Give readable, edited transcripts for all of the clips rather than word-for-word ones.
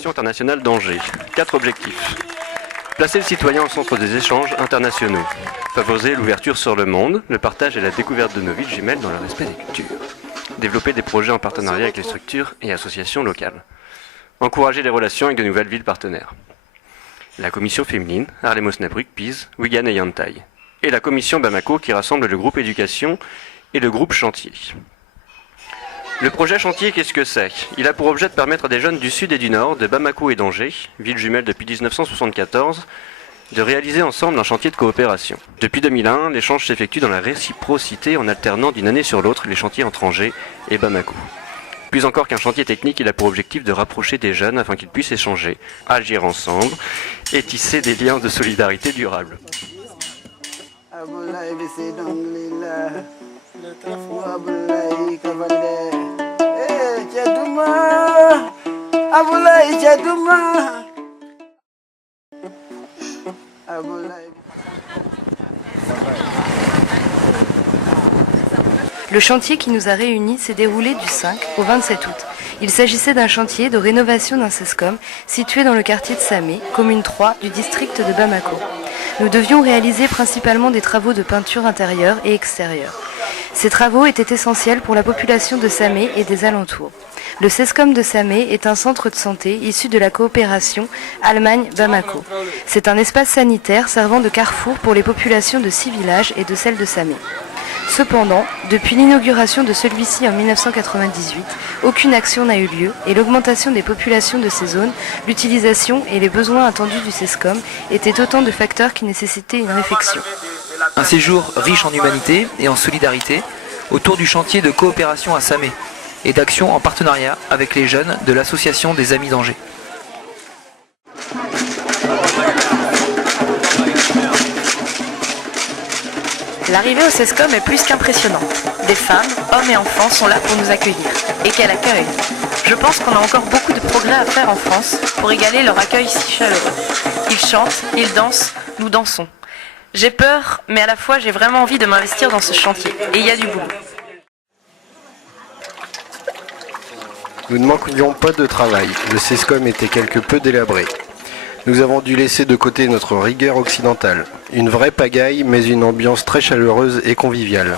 coopération internationale d'Angers. 4 objectifs. Placer le citoyen au centre des échanges internationaux. Favoriser l'ouverture sur le monde, le partage et la découverte de nos villes jumelles dans le respect des cultures. Développer des projets en partenariat avec les structures et associations locales. Encourager les relations avec de nouvelles villes partenaires. La commission féminine, Haarlem-Osnabrück, Pise, Wigan et Yantai. Et la commission Bamako qui rassemble le groupe éducation et le groupe chantier. Le projet chantier, qu'est-ce que c'est? Il a pour objet de permettre à des jeunes du sud et du nord, de Bamako et d'Angers, villes jumelles depuis 1974, de réaliser ensemble un chantier de coopération. Depuis 2001, l'échange s'effectue dans la réciprocité en alternant d'une année sur l'autre les chantiers entre Angers et Bamako. Plus encore qu'un chantier technique, il a pour objectif de rapprocher des jeunes afin qu'ils puissent échanger, agir ensemble et tisser des liens de solidarité durables. Le chantier qui nous a réunis s'est déroulé du 5 au 27 août. Il s'agissait d'un chantier de rénovation d'un CESCOM situé dans le quartier de Samé, commune 3 du district de Bamako. Nous devions réaliser principalement des travaux de peinture intérieure et extérieure. Ces travaux étaient essentiels pour la population de Samé et des alentours. Le CESCOM de Samé est un centre de santé issu de la coopération Allemagne-Bamako. C'est un espace sanitaire servant de carrefour pour les populations de 6 villages et de celles de Samé. Cependant, depuis l'inauguration de celui-ci en 1998, aucune action n'a eu lieu et l'augmentation des populations de ces zones, l'utilisation et les besoins attendus du CESCOM étaient autant de facteurs qui nécessitaient une réflexion. Un séjour riche en humanité et en solidarité autour du chantier de coopération à Samé et d'action en partenariat avec les jeunes de l'association des Amis d'Angers. L'arrivée au CESCOM est plus qu'impressionnante. Des femmes, hommes et enfants sont là pour nous accueillir. Et quel accueil! Je pense qu'on a encore beaucoup de progrès à faire en France pour égaler leur accueil si chaleureux. Ils chantent, ils dansent, nous dansons. J'ai peur, mais à la fois j'ai vraiment envie de m'investir dans ce chantier. Et il y a du boulot. Nous ne manquions pas de travail. Le CESCOM était quelque peu délabré. Nous avons dû laisser de côté notre rigueur occidentale. Une vraie pagaille, mais une ambiance très chaleureuse et conviviale.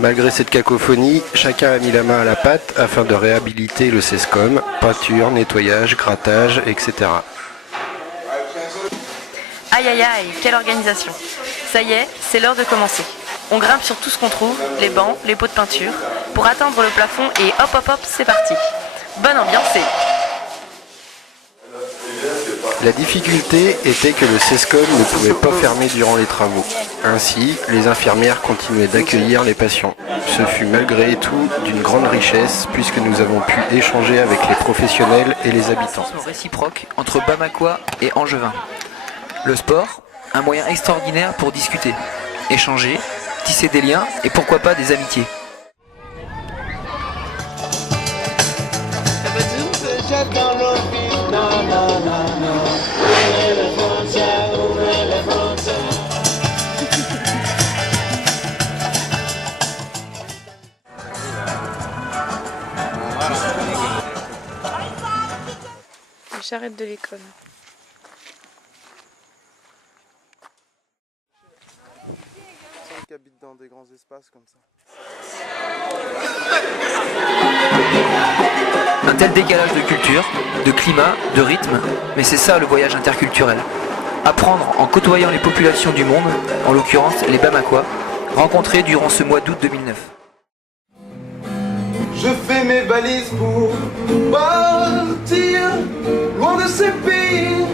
Malgré cette cacophonie, chacun a mis la main à la pâte afin de réhabiliter le CESCOM, peinture, nettoyage, grattage, etc. Aïe aïe aïe, quelle organisation! Ça y est, c'est l'heure de commencer. On grimpe sur tout ce qu'on trouve, les bancs, les pots de peinture, pour atteindre le plafond et hop hop hop, c'est parti. Bonne ambiance et... La difficulté était que le CESCOM ne pouvait pas fermer durant les travaux. Ainsi, les infirmières continuaient d'accueillir les patients. Ce fut malgré tout d'une grande richesse puisque nous avons pu échanger avec les professionnels et les habitants. Réciproque entre Bamakois et Angevins. Le sport, un moyen extraordinaire pour discuter, échanger, tisser des liens et pourquoi pas des amitiés. Les charrettes de l'école. Qui habitent dans des grands espaces comme ça. Un tel décalage de culture, de climat, de rythme, mais c'est ça le voyage interculturel. Apprendre en côtoyant les populations du monde, en l'occurrence les Bamakois, rencontrés durant ce mois d'août 2009. Je fais mes valises pour partir loin de ces pays